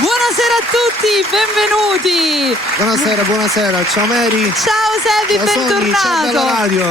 Buonasera a tutti, benvenuti. Buonasera, ciao Mary. Ciao Sebbi, ciao bentornato. Ciao radio.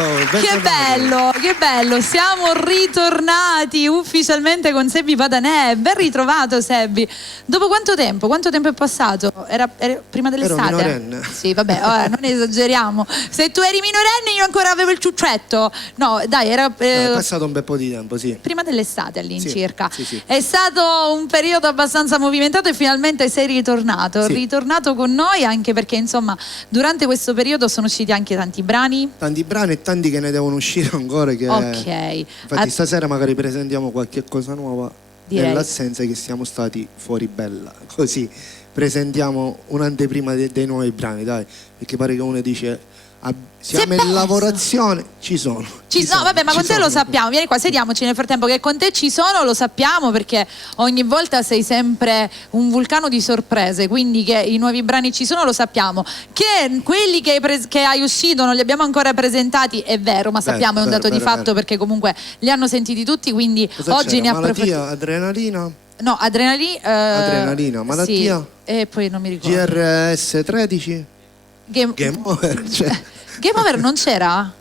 Che bello, siamo ritornati ufficialmente con Sebbi Patanè. Ben ritrovato Sebbi. Dopo quanto tempo? Quanto tempo è passato? Era prima dell'estate? Ero minorenne. Sì, vabbè, ora non esageriamo. Se tu eri minorenne io ancora avevo il ciuccetto. No, dai, era è passato un bel po' di tempo, sì. Prima dell'estate all'incirca. Sì. È stato un periodo abbastanza movimentato e finalmente sei ritornato. Sì. Ritornato con noi, anche perché insomma durante questo periodo sono usciti anche tanti brani. Tanti brani e tanti che ne devono uscire ancora. Che Ok. Infatti stasera magari presentiamo qualche cosa nuova. Direi. Nell'assenza che siamo stati fuori bella. Così presentiamo un'anteprima dei nuovi brani, dai. Perché pare che uno dice siamo in lavorazione, ci sono. No, vabbè, ma con te lo sappiamo. Vieni qua, sediamoci nel frattempo che con te ci sono, lo sappiamo perché ogni volta sei sempre un vulcano di sorprese, quindi che i nuovi brani ci sono lo sappiamo. Che quelli che hai uscito non li abbiamo ancora presentati è vero, ma sappiamo, è un dato di fatto perché comunque li hanno sentiti tutti, quindi cosa oggi c'era? ne approfittiamo. Adrenalina? No, adrenalina, malattia? Sì, e poi non mi ricordo. GRS 13? Game Over, Game Over non c'era?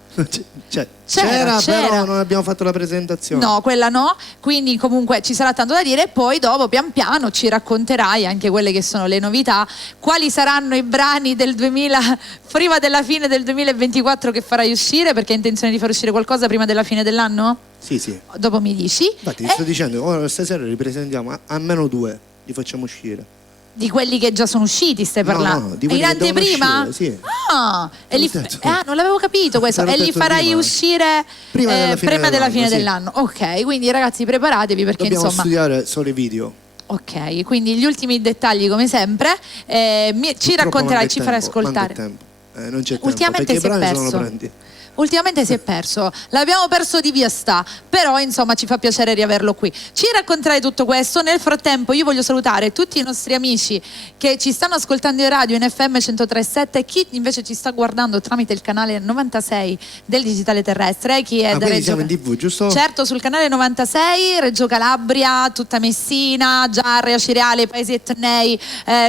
C'era, però non abbiamo fatto la presentazione. No, quella no, quindi comunque ci sarà tanto da dire e poi dopo pian piano ci racconterai anche quelle che sono le novità, quali saranno i brani del 2000 prima della fine del 2024 che farai uscire, perché hai intenzione di far uscire qualcosa prima della fine dell'anno? Sì. Dopo mi dici. Infatti ti sto dicendo, ora stasera li presentiamo, almeno 2 li facciamo uscire. Di quelli che già sono usciti stai parlando? No, di quelli in che devono anteprima? uscire, sì. Non l'avevo capito questo. E li farai uscire prima della fine dell'anno. Ok, quindi ragazzi preparatevi perché dobbiamo insomma studiare solo i video. Ok, quindi gli ultimi dettagli come sempre ci racconterai, ci farai ascoltare. Non c'è tempo. Ultimamente perché si è i brani sono perso. pronti. Ultimamente si è perso, l'abbiamo perso di via sta, però insomma ci fa piacere riaverlo qui. Ci racconterai tutto questo. Nel frattempo io voglio salutare tutti i nostri amici che ci stanno ascoltando in radio in FM 103.7 e chi invece ci sta guardando tramite il canale 96 del Digitale Terrestre. Chi è da quindi Reggio siamo in TV, giusto? Certo, sul canale 96, Reggio Calabria, tutta Messina, Giarria, Cireale, Paesi etnei,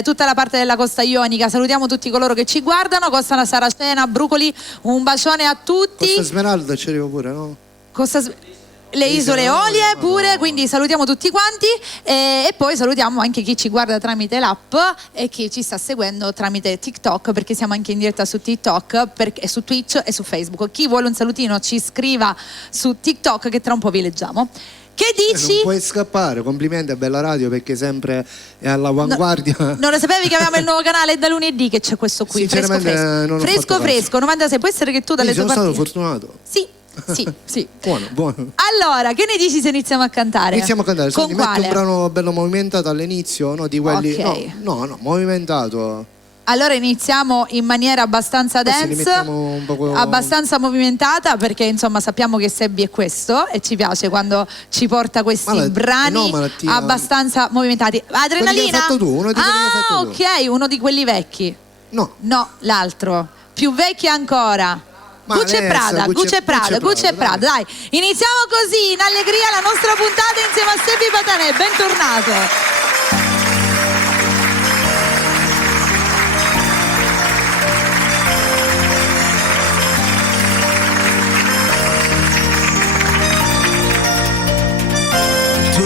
tutta la parte della costa ionica. Salutiamo tutti coloro che ci guardano, Costa Saracena, Brucoli, un bacione a tutti. Costa Smeralda ci arrivo pure, no? Le isole Eolie pure, quindi salutiamo tutti quanti e poi salutiamo anche chi ci guarda tramite l'app e chi ci sta seguendo tramite TikTok, perché siamo anche in diretta su TikTok, su Twitch e su Facebook. Chi vuole un salutino ci scriva su TikTok che tra un po' vi leggiamo. Che dici? Non puoi scappare, complimenti a Bella Radio perché sempre è all'avanguardia. Non lo sapevi che avevamo il nuovo canale da lunedì, che c'è questo qui, fresco, 96, può essere che tu dalle tue parti. Sono stato fortunato. Sì. Buono. Allora, che ne dici se iniziamo a cantare? Iniziamo a cantare, con quale? Un brano bello movimentato all'inizio, no? Di quelli. Okay. No, movimentato. Allora iniziamo in maniera abbastanza dance, abbastanza movimentata, perché insomma sappiamo che Sebbi è questo e ci piace quando ci porta questi brani abbastanza movimentati. Adrenalina? Uno di quelli che hai fatto tu. Ok, uno di quelli vecchi. No, l'altro, più vecchio ancora. Gucci Prada, dai, iniziamo così in allegria la nostra puntata insieme a Sebbi Patanè, bentornato.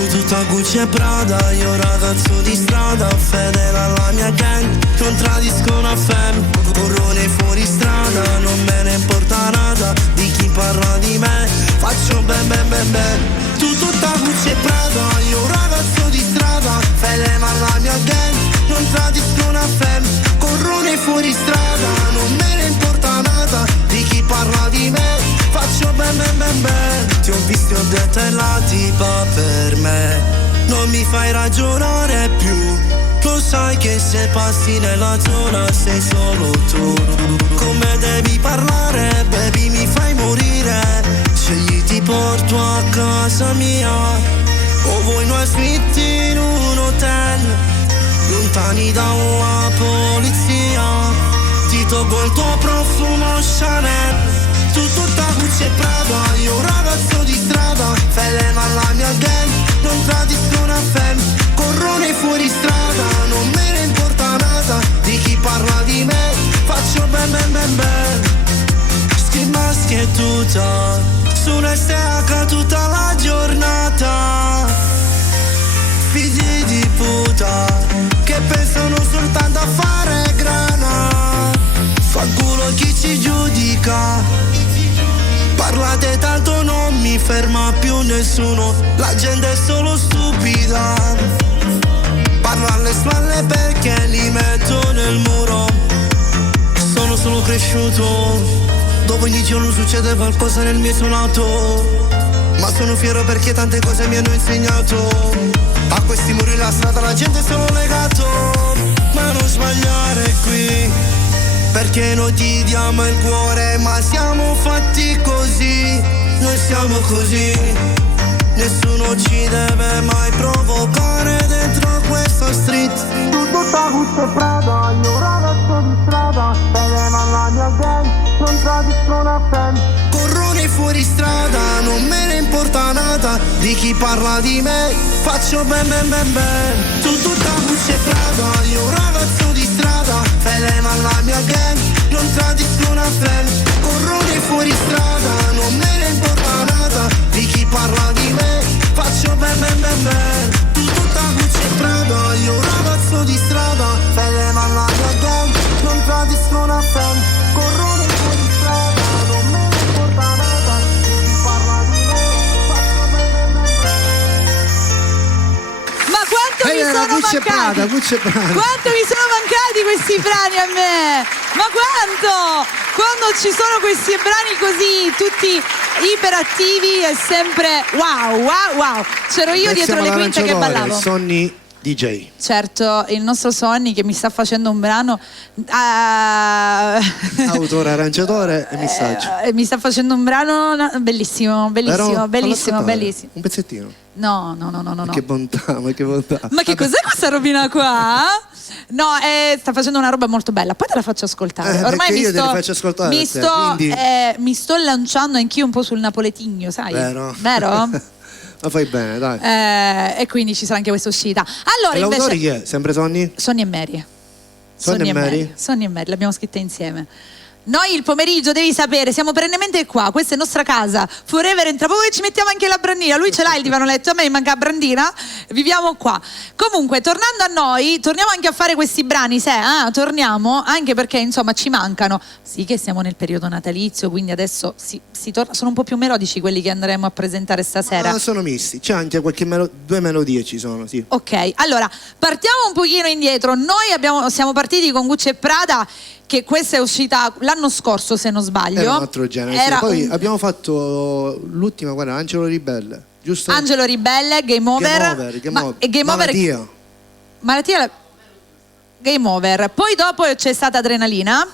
Tutta Gucci e Prada, io ragazzo di strada, fedele alla mia gang, non tradisco una fem, corrone fuori strada, non me ne importa nada di chi parla di me, faccio ben. Tu tutta Gucci e Prada, io ragazzo di strada, fedele alla mia gang, non tradisco una fem, corrone fuori strada, non me ne importa nada di chi parla di me, faccio ben. Ti ho visto e ho detto è la tipa per me, non mi fai ragionare più, lo sai che se passi nella zona sei solo tu, come devi parlare baby mi fai morire, scegli ti porto a casa mia, o vuoi una suite in un hotel, lontani dalla polizia, ti tolgo il tuo profumo Chanel, tu tutta Gucci e Prada, io ragazzo di strada, fedele alla mia gang, non tradisco una fem, corrone fuori strada, non via tutta la giornata. Figli di puta che pensano soltanto a fare grana. Fa culo chi ci giudica. Parlate tanto non mi ferma più nessuno. La gente è solo stupida. Parlo alle spalle perché li metto nel muro. Sono solo cresciuto dove ogni giorno succede qualcosa nel mio suonato. Ma sono fiero perché tante cose mi hanno insegnato. A questi muri la strada la gente è solo legato. Ma non sbagliare qui, perché noi ti diamo il cuore, ma siamo fatti così. Noi siamo così. Nessuno ci deve mai provocare dentro questa street. Tu tutta Gucci e Prada, io ragazzo di strada. Bene alla mia gang, non tradiscono a fan. Corrone fuori strada, non me ne importa nada di chi parla di me. Faccio ben ben ben ben. Tu tutta Gucci e Prada, io ragazzo di strada. Bene alla mia gang, non tradiscono a fan. Corrone fuori strada, non me ne importa nada di chi parla di me. Faccio ben ben ben ben. Tu tutta Gucci e Prada, io ragazzo di strada. Belle ma la mia gang, non tradiscono a fan. Corrone fuori strada, non me ne importa nada di chi parla di me. Faccio ben ben ben ben. Ma quanto mi sono mancati? Gucci e Prada. Quanto mi sono mancati questi brani a me? Ma quanto? Quando ci sono questi brani così, tutti iperattivi, è sempre wow, wow, wow. C'ero io dietro le quinte che ballavo. Sonny DJ. Certo, il nostro Sonny che mi sta facendo un brano Autore, arrangiatore e missaggio. mi sta facendo un brano bellissimo, bellissimo, Vero? bellissimo, Fallo ascoltare. bellissimo. Un pezzettino. No. Che bontà, ma che bontà. Ma che cos'è questa robina qua? No, sta facendo una roba molto bella. Poi te la faccio ascoltare. Ormai perché io te la faccio ascoltare mi a te, sto, quindi- mi sto lanciando anch'io un po' sul napoletigno, sai? Vero? Vero? Ma fai bene, dai. E quindi ci sarà anche questa uscita. Allora, E l'autori invece, chi è? Sempre Sonny? Sonny e Mary. Sonny e Mary? Sonny e Mary, l'abbiamo scritta insieme. Noi il pomeriggio, devi sapere, siamo perennemente qua, questa è nostra casa, forever and tra poco che ci mettiamo anche la brandina, lui ce l'ha il divano letto, a me manca la brandina, viviamo qua. Comunque, tornando a noi, torniamo anche a fare questi brani, torniamo, anche perché insomma ci mancano. Sì che siamo nel periodo natalizio, quindi adesso si torna, sono un po' più melodici quelli che andremo a presentare stasera. Ah, sono misti, c'è anche due melodie ci sono, sì. Ok, allora partiamo un pochino indietro. Noi siamo partiti con Gucci e Prada, che questa è uscita l'anno scorso se non sbaglio. Era un altro genere. Era Poi un- abbiamo fatto l'ultima, guarda, Angelo Ribelle, giusto? Angelo Ribelle, Game Over. Game Over. E Game Over. Malattia. Game Over. Poi dopo c'è stata Adrenalina.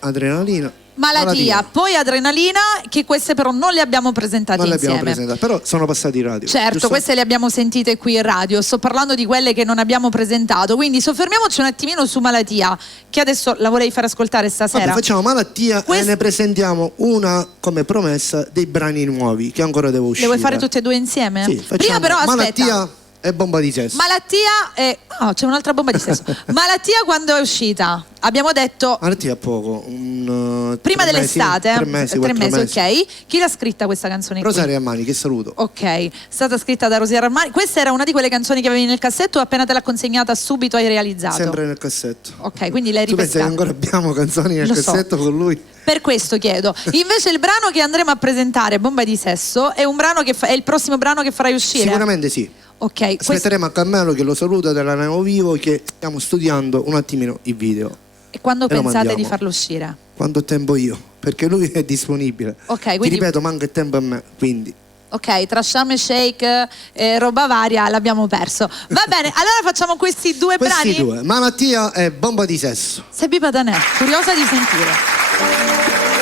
Adrenalina. Malattia, poi Adrenalina, che queste però non le abbiamo presentate Non le insieme. abbiamo presentate, però sono passati in radio. Certo, giusto? queste le abbiamo sentite qui in radio. Sto parlando di quelle che non abbiamo presentato. Quindi soffermiamoci un attimino su Malattia, che adesso la vorrei far ascoltare stasera. Vabbè, facciamo Malattia Quest- e ne presentiamo una come promessa dei brani nuovi che ancora devo uscire. Le vuoi fare tutte e due insieme? Sì, facciamo Prima però aspetta. Malattia e Bomba di sesso. Malattia e... Oh, c'è un'altra bomba di sesso. Malattia quando è uscita? Abbiamo detto Malattia poco, prima 3 dell'estate. mesi, 4 mesi. Ok. Chi l'ha scritta questa canzone qui? Rosaria Armani, che saluto. Ok, è stata scritta da Rosaria Armani. Questa era una di quelle canzoni che avevi nel cassetto o appena te l'ha consegnata subito hai realizzato? Sempre nel cassetto. Ok, quindi l'hai Tu pensi che ripescata. ancora abbiamo canzoni nel Lo so. cassetto con lui? Per questo chiedo. Invece il brano che andremo a presentare, Bomba di sesso, è un brano che è il prossimo brano che farai uscire? Sicuramente sì. Ok, questo... Aspetteremo a Carmelo che lo saluta della Neo Vivo, che stiamo studiando un attimino il video. E quando e lo pensate di mandiamo. farlo uscire? Quanto tempo io? Perché lui è disponibile. Ok, Ti quindi- ripeto, manca il tempo a me, quindi. Ok, tra Sham e Shake e roba varia l'abbiamo perso. Va bene, allora facciamo questi due Questi brani. due, Malattia e Bomba di sesso. Sebi Patanè, curiosa di sentire.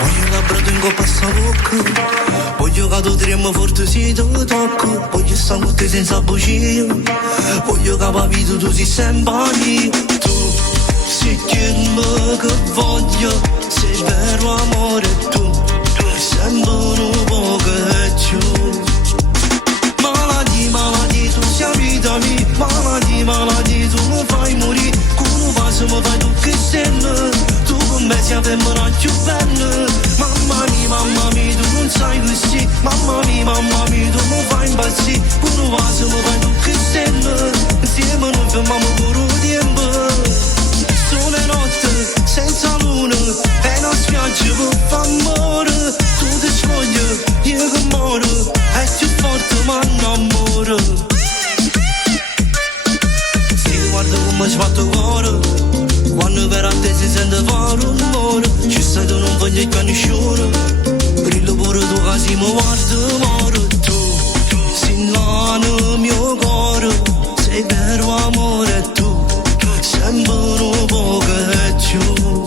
Voglio labbra tengo passabocca. Voglio che tu tremmo forte se ti tocco. Voglio stare con te senza bugie. Voglio che papito tu si sembri. Tu sei quello che voglio. Sei vero amore tu. Sento un po' che più. Malati, tu sei vita mia. Malati, tu mi fai morire. mamma mia, tu mi fai impazzire. Pure vaso mi fai tu che sembra. Insieme noi fermiamo pure un tempo. Sole e notte, senza luna, e non spiaggia per far amore. Tu ti scogli, io che muoro, è più forte ma non muore. Si guarda come sbatto cuore, quando per a te si sente fare un amore. Ci sei tu non voglio che nessuno, brillo pure tu che si mi guarda muore. Tu, sei là nel mio cuore, sei vero amore tu, sempre un po' che più.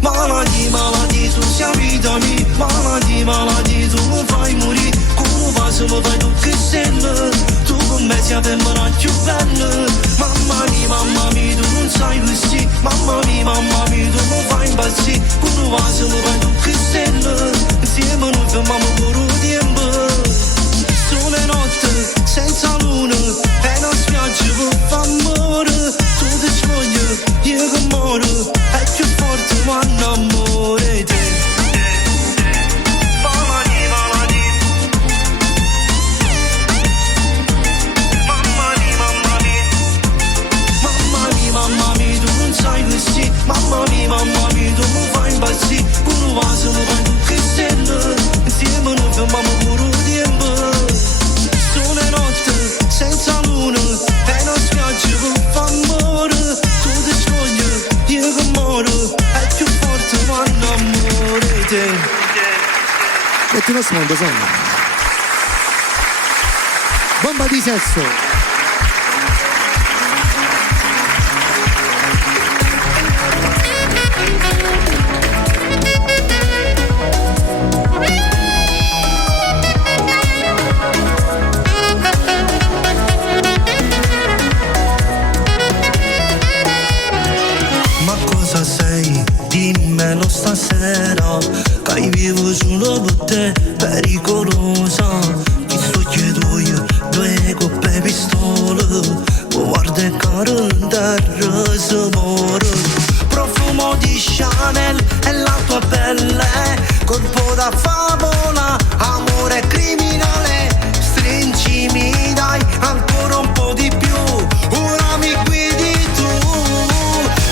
Malati, tu sei vita mia, malati, tu mi fai morire. Come vaso mi fai tu che sembra, tu con me sei femmina più bella. Mamma mia, tu non sai così. Mamma mia, tu mi fai impazzire. Come vaso mi fai tu che sembra, insieme noi fermiamo pure un tempo. Sole e notte, senza luna, e non spiaggia per far amore. Tu ti scogli, io che muoro, è più forte ma non muore te. Mamma mia, tu non sai così. Mamma mia, tu mi fai impazzire. Pure vaso mi fai tu che sembra, insieme noi fermiamo pure un tempo. Sole e notte, senza luna, e non spiaggia per far amore. Tu ti scogli, io che muoro, è più forte ma non muore te. Metti uno sfondo, Sonia. Bomba di sesso. Dimmelo stasera, che io vivo solo per te, pericolosa. Chi sto chiedo io, 2 coppe pistole, guarda e caro in terra si muore. Profumo di Chanel e la tua pelle, corpo da favola, amore criminale. Stringimi dai ancora un po' di più, ora mi guidi tu.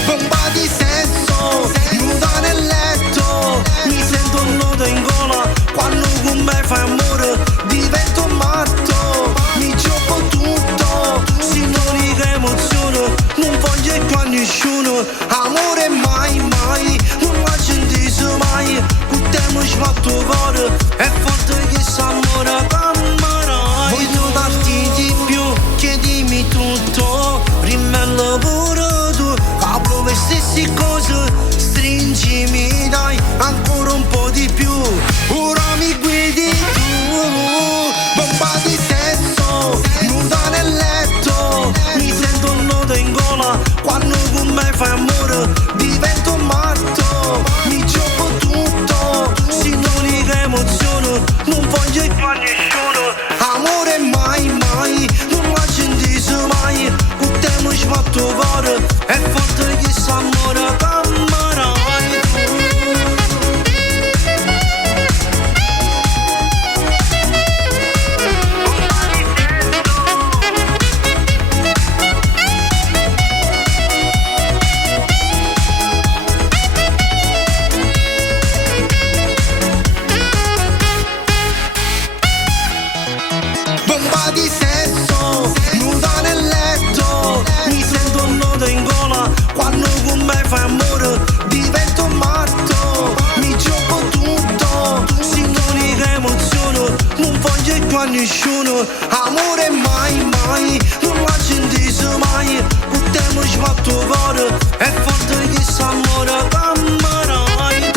Bomba di sesso, nuda nel letto, mi sento un nodo in gola. Quando con me fai amore divento matto, mi gioco tutto, signori che emozione, non voglio più a nessuno. Amore mai, non la sentisi mai, con te mi sbatto cuore, è forte che s'amore cammerai. Voglio darti di più, chiedimi tutto, rimmella pure tu, apro le stesse cose, stringimi dai ancora un po' di più, ora mi guidi tu. Bomba di sesso, nuda nel letto, mi sento un nodo in gola. Quando con me fai amore divento matto, mi gioco tutto, signori che emozione, non voglio più a nessuno. Amore mai, non la sentisi mai, con te mi sbatto cuore, è forte che s'amore cammerai tu. Bomba di sesso, nuda nel letto, mi sento un nodo in gola. Quando con me fai amore divento matto, mi gioco tutto, signori che emozione, non voglio più a nessuno. Amore mai, non la sentisi mai, con te mi sbatto cuore, è forte che s'amore cammerai tu.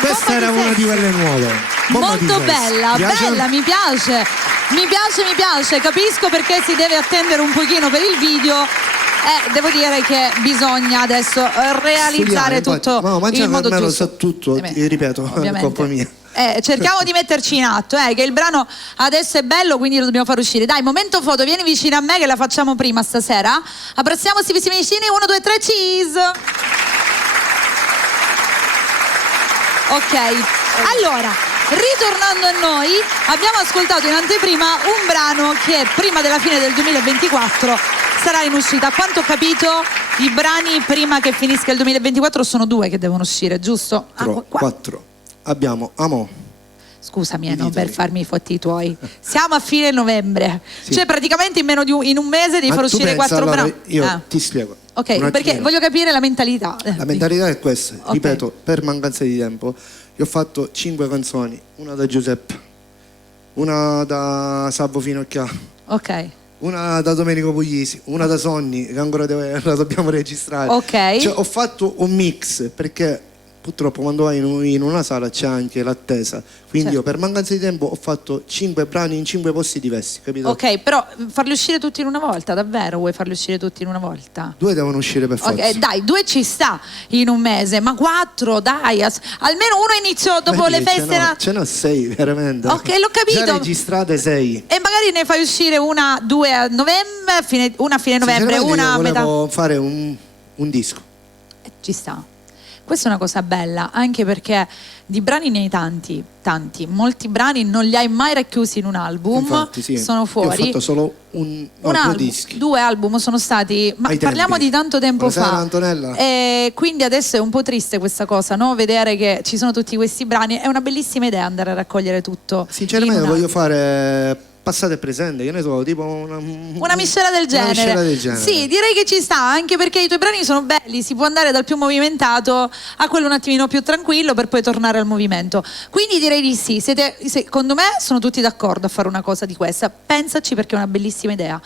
Questa era una di quelle nuove. Bomba Molto di sesso. bella, Piace? bella, mi piace. Mi piace, capisco perché si deve attendere un pochino per il video. Devo dire che bisogna adesso realizzare tutto in modo giusto. Lo sa tutto, ripeto, è colpa mia. Cerchiamo di metterci in atto, che il brano adesso è bello, quindi lo dobbiamo far uscire. Dai, momento foto, vieni vicino a me che la facciamo prima stasera. Abbracciamoci vicini, 1, 2, 3, cheese. Ok, allora, ritornando a noi, abbiamo ascoltato in anteprima un brano che prima della fine del 2024 sarà in uscita. A quanto ho capito, i brani prima che finisca il 2024 sono 2 che devono uscire, giusto? 4. Abbiamo Amo. Scusami, non per farmi i fatti tuoi. Siamo a fine novembre, sì. Cioè praticamente in meno di in un mese devi far uscire 4 brani. Io ti spiego. Ok, perché voglio capire la mentalità. La mentalità è questa, okay. Ripeto, per mancanza di tempo, io ho fatto 5 canzoni, una da Giuseppe, una da Salvo Finocchia, ok, una da Domenico Puglisi, una da Sonny, che ancora la dobbiamo registrare. Ok. Cioè, ho fatto un mix perché purtroppo quando vai in una sala c'è anche l'attesa, quindi certo. Io per mancanza di tempo ho fatto 5 brani in 5 posti diversi, capito? Ok, però farli uscire tutti in una volta, davvero? Vuoi farli uscire tutti in una volta? 2 devono uscire per forza. Ok, dai, 2 ci sta in un mese, ma 4, dai, almeno uno inizio dopo le feste. Ce n'ho 6 veramente. Ok, l'ho capito. Già registrate 6. E magari ne fai uscire 2 a novembre, una a fine novembre, una a metà. Volevo fare un disco. Ci sta. Questa è una cosa bella, anche perché di brani ne hai tanti, molti brani non li hai mai racchiusi in un album. Infatti, sì. Sono fuori. Io ho fatto solo un album, 2 dischi. 2 album sono stati, ma parliamo di tanto tempo fa. Antonella. E quindi adesso è un po' triste questa cosa, no? Vedere che ci sono tutti questi brani, è una bellissima idea andare a raccogliere tutto. Sinceramente voglio fare passato e presente, che ne so, tipo una miscela del genere. Sì, direi che ci sta, anche perché i tuoi brani sono belli, si può andare dal più movimentato a quello un attimino più tranquillo per poi tornare al movimento. Quindi direi di sì, secondo me sono tutti d'accordo a fare una cosa di questa. Pensaci, perché è una bellissima idea.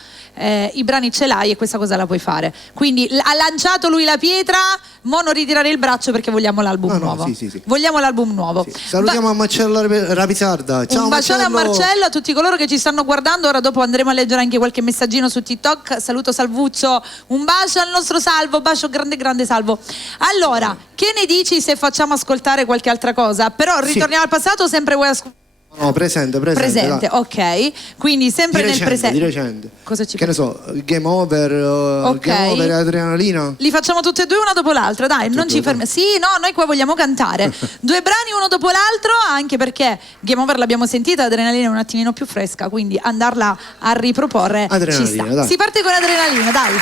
I brani ce l'hai e questa cosa la puoi fare. Quindi ha lanciato lui la pietra, mo non ritirare il braccio perché vogliamo l'album nuovo. Sì. Vogliamo l'album nuovo. Sì. Salutiamo a Marcello Rapisarda. Ciao, un bacione Marcello. a Marcello, a tutti coloro che ci stanno guardando. Ora dopo andremo a leggere anche qualche messaggino su TikTok. Saluto Salvuccio, un bacio al nostro Salvo, bacio grande Salvo. Allora, che ne dici se facciamo ascoltare qualche altra cosa? Però ritorniamo al passato, sempre vuoi ascoltare? No, presente, ok. Quindi sempre nel presente. Di recente. Cosa ci Che ne so, Game Over, Game Over e Adrenalina. Li facciamo tutti e 2 una dopo l'altra, dai, non ci fermiamo. Sì, no, noi qua vogliamo cantare 2 brani uno dopo l'altro, anche perché Game Over l'abbiamo sentita, Adrenalina è un attimino più fresca, quindi andarla a riproporre ci sta. Dai. Si parte con Adrenalina, dai.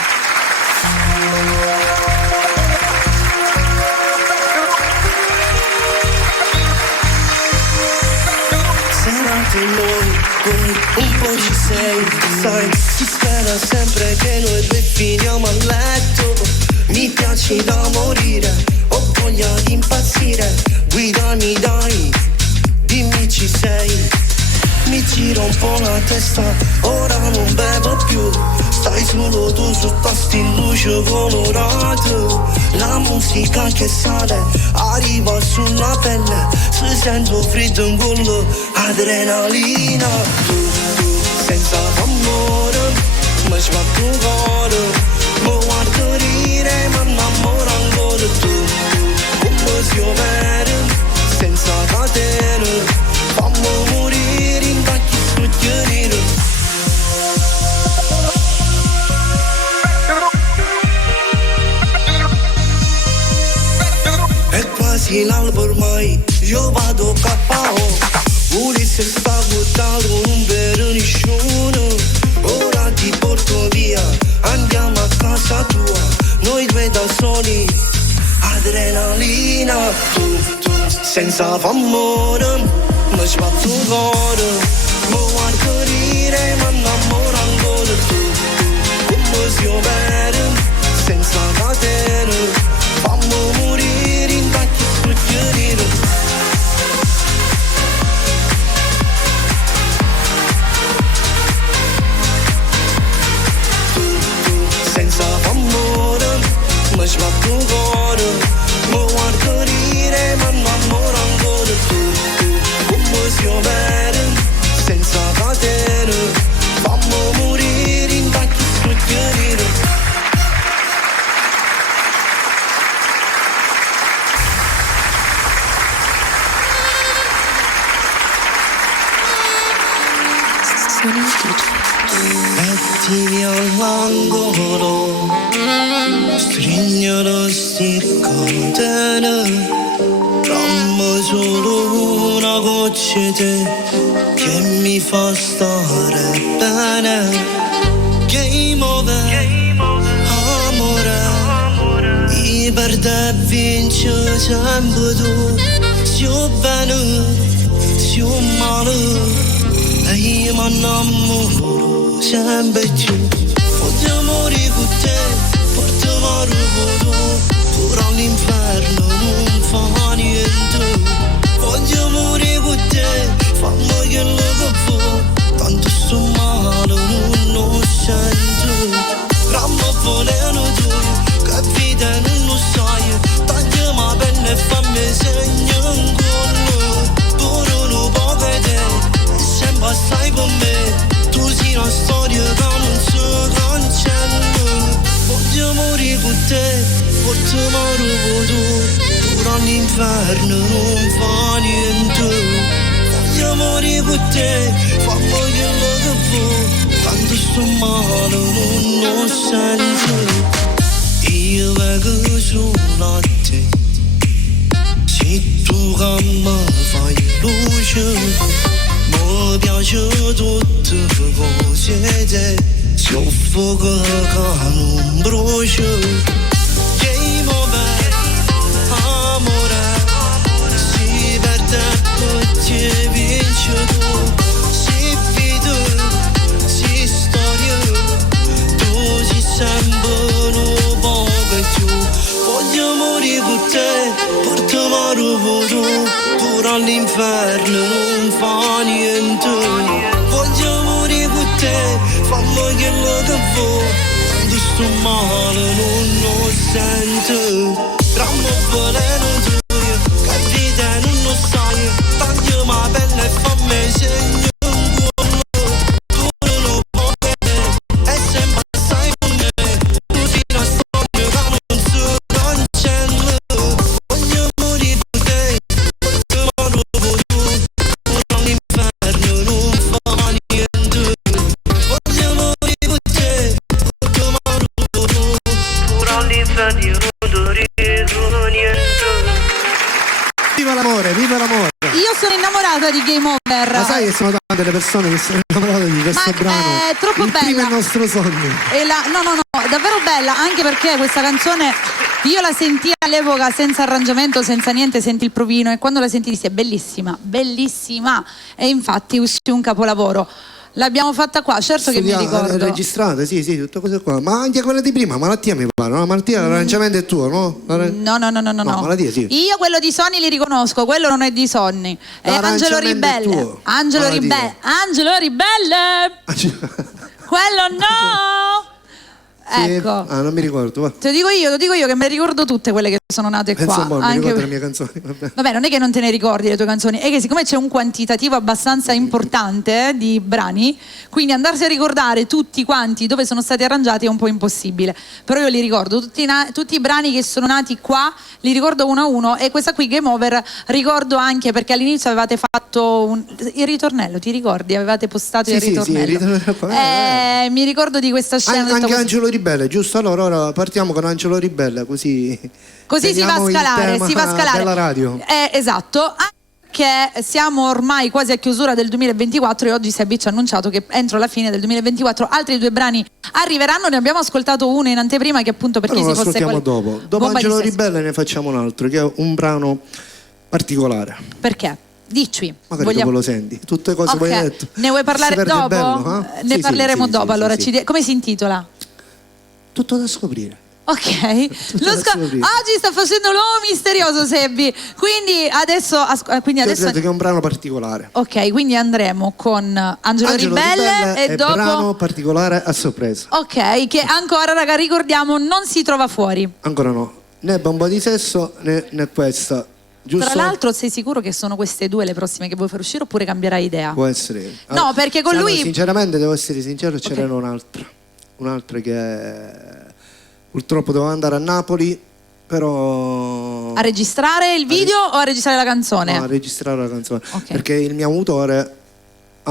Noi un po' ci sei, sai, si spera sempre che noi 2 finiamo a letto. Mi piaci da morire, ho voglia di impazzire. Guidami dai, dimmi ci sei. Mi gira un po' la testa, ora non bevo più. Stai solo tu su tasti in luce colorate. La musica che sale arriva sulla pelle. Se sento freddo in collo, adrenalina. Tu, senza amore, mi sbatto il cuore. Mi guardo rire, ma innamoro ancora. Tu, come si opera, senza catene. Fammi morire in tacchi succhiarire. È quasi l'alba ormai, io vado KO. Ulisse sta buttato, non vero nessuno. Ora ti porto via, andiamo a casa tua. Noi 2 da soli, adrenalina. Tu, senza famore, mi sbatto il cuore. Mi guardo rire, ma innamoro ancora. Tu, come si opera, senza catene. Fammi morire in tacchi succhiarire. Tu, senza amore, mi sbatto il cuore. Mi guardo rire, ma innamoro ancora. Tu, come si opera, senza catene. Fammi morire in tacchi succhiarire. mettimi all'angolo, strignolo sti contene, dammi solo una goccia di te che mi fa stare bene. Game over, amore, i perde e vince sempre tu, sia bene, sia male, e io mi innamoro sempre più. Voglio morire con te, portami a rubo, pure all'inferno non fa niente. Voglio morire con te, fammi quello che vuoi, tanto sto male non lo sento. Rammo volendo tu, che vita non lo sai, tagliami la pelle e fammi segno un collo. Pure un po' che te, sempre stai con me, tu sei una storia che non si cancella. Voglio morire con te, portami a rubo tu, pure all'inferno non fa niente. Voglio morire con te, fammi quello che vuoi, tanto sto male non lo sento. Io vengo solo a te, sei tu che mi fai luce, mi piace tutte le cose te, si fuoco che non brucia. Game over, amore, si perde e vince tu, si vita, si storia, tu sei sempre un po' più. Voglio morire con te, portami a rubo tu, pure all'inferno non fa niente. Voglio morire con te, fammi quello che vuoi, tanto sto male non lo sento. Rammo volendo tu, che vita non lo sai, tagliami la pelle e fammi segno un cuore. Tu non puoi vedere, e sempre stai con me, tu sei una storia che non si cancella. Voglio morire con te, portami a rubo tu, pure all'inferno non fa niente. Voglio morire con te, portami a rubo tu, pure all'inferno non riesco niente. Viva l'amore, viva l'amore! Io sono innamorata di Game Over. Ma sai che sono tante le persone che sono innamorate di questo brano? È troppo il bella. primo è il nostro sogno. No, davvero bella, anche perché questa canzone io la sentii all'epoca senza arrangiamento, senza niente, senti il provino e quando la senti dissi è bellissima, bellissima. E infatti uscì un capolavoro. L'abbiamo fatta qua, certo che mi ricordo. Registrate, sì, tutte cose qua. Ma anche quella di prima, Malattia mi pare, no? Malattia, l'arrangiamento è tuo, no? No. Malattia, sì. Io quello di Sonny li riconosco, quello non è di Sonny. È Angelo Ribelle. Angelo Ribelle. Quello no! Sì. Ecco. Ah, non mi ricordo, va. Te lo dico io che me le ricordo tutte quelle che sono nate qua. Insomma, mi anche... ricordo le mie canzoni. Vabbè, non è che non te ne ricordi le tue canzoni, è che siccome c'è un quantitativo abbastanza importante di brani, quindi andarsi a ricordare tutti quanti dove sono stati arrangiati è un po' impossibile. Però io li ricordo, tutti i brani che sono nati qua, li ricordo uno a uno e questa qui, Game Over, ricordo anche perché all'inizio avevate fatto il ritornello, ti ricordi? Avevate postato il ritornello. Sì, mi ricordo di questa scena. Anche Angelo Ribelle, giusto? Allora ora partiamo con Angelo Ribelle, così si va a scalare, della radio. Esatto, che siamo ormai quasi a chiusura del 2024 e oggi Sebi ci ha annunciato che entro la fine del 2024 altri 2 brani arriveranno. Ne abbiamo ascoltato uno in anteprima che appunto per chi si fosse dopo Angelo Ribelle ne facciamo un altro che è un brano particolare. Perché? Dici. Magari dopo lo senti, tutte cose che hai detto. Ne vuoi parlare dopo? Bello, ne parleremo dopo. Allora, come si intitola? Tutto da scoprire. Ok, oggi sta facendo l'uomo misterioso Sebbi, quindi adesso ho detto che è un brano particolare. Ok, quindi andremo con Angelo Ribelle e dopo brano particolare a sorpresa. Ok, che ancora raga ricordiamo non si trova fuori. Ancora no, né Bomba di Sesso né questa. Giusto? Tra l'altro sei sicuro che sono queste 2 le prossime che vuoi far uscire oppure cambierai idea? Può essere. No, perché con lui sinceramente devo essere sincero, c'era un'altra che purtroppo dovevo andare a Napoli, però... A registrare il video o a registrare la canzone? No, a registrare la canzone. Okay. Perché il mio autore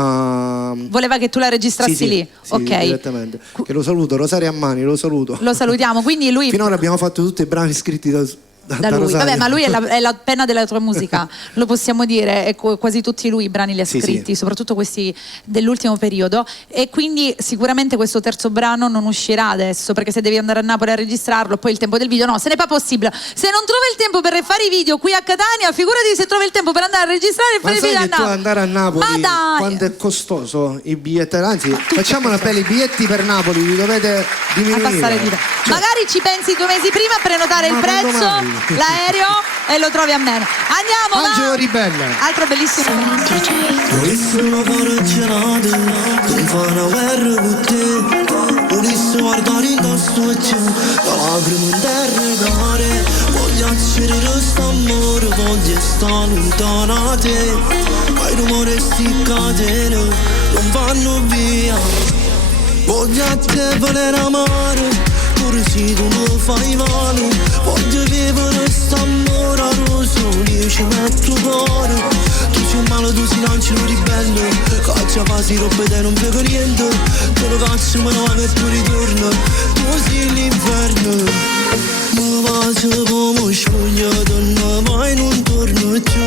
Voleva che tu la registrassi lì? Sì, ok. direttamente. Che lo saluto, Rosario Ammani, lo saluto. Lo salutiamo, quindi lui... Finora abbiamo fatto tutti i brani scritti da lui. Rosario. Vabbè, ma lui è la penna della tua musica, lo possiamo dire, e quasi tutti lui i brani li ha scritti, soprattutto questi dell'ultimo periodo, e quindi sicuramente questo terzo brano non uscirà adesso, perché se devi andare a Napoli a registrarlo, poi il tempo del video, no, se n'è pas possibile. Se non trovi il tempo per fare i video qui a Catania, figurati se trovi il tempo per andare a registrare e fare i video a Napoli. Ma andare a Napoli, ma dai, quanto è costoso i biglietti? Anzi, facciamo una bella, i biglietti per Napoli li dovete diminuire. Magari ci pensi 2 mesi prima a prenotare il prezzo, l'aereo, e lo trovi a meno. Andiamo, Angelo Ribelle. Altro bellissimo. Volessero fare gelate, non fa una guerra con te. Volessero guardare indosso a te, la lacrima interrogare. Voglio accedere a st'amore, voglio stare lontano da te. Ma i rumori sti catene non vanno via. Voglio a te voler amare, pure se tu mi fai male. Voglio vivere st'amore a rosso, io ci metto cuore. Tu sei un male, tu sei un angelo ribelle. Caccia fa si rompe e non vedo niente. Tu lo caccio me lo va e tu ritorno. Tu sei l'inferno. Mi faccio come sfogliato, mai non torno più.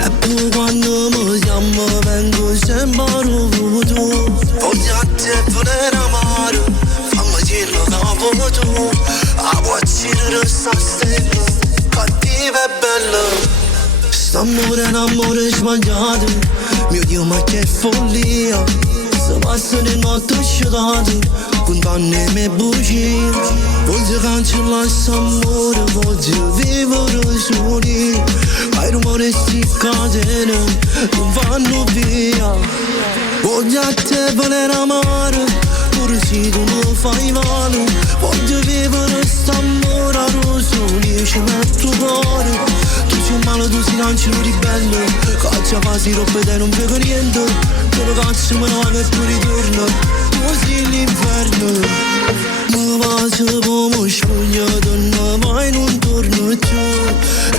E poi quando mi chiamo vengo sempre a tu. Voglio a te voler amare, fammi dirlo capo tu. A guaccire sta stella, cattiva e bella. St'amore è un amore sbagliato, mio Dio ma che follia. Se passano le notti sciatate, condanne e bugie. Voglio cancellare st'amore, voglio vivere soli. Ma i rumori sti catene non vanno via. Voglio a te voler amare, pure se tu mi fai male. Voglio vivere st'amore a rosso, io ci metto cuore. Tu sei un male, tu sei un angelo ribelle. Caccia fa si rompe e non vedo niente. Tu lo caccio me lo va e poi ritorno. Tu sei l'inferno. Mi faccio come sfogliato, mai non torno più.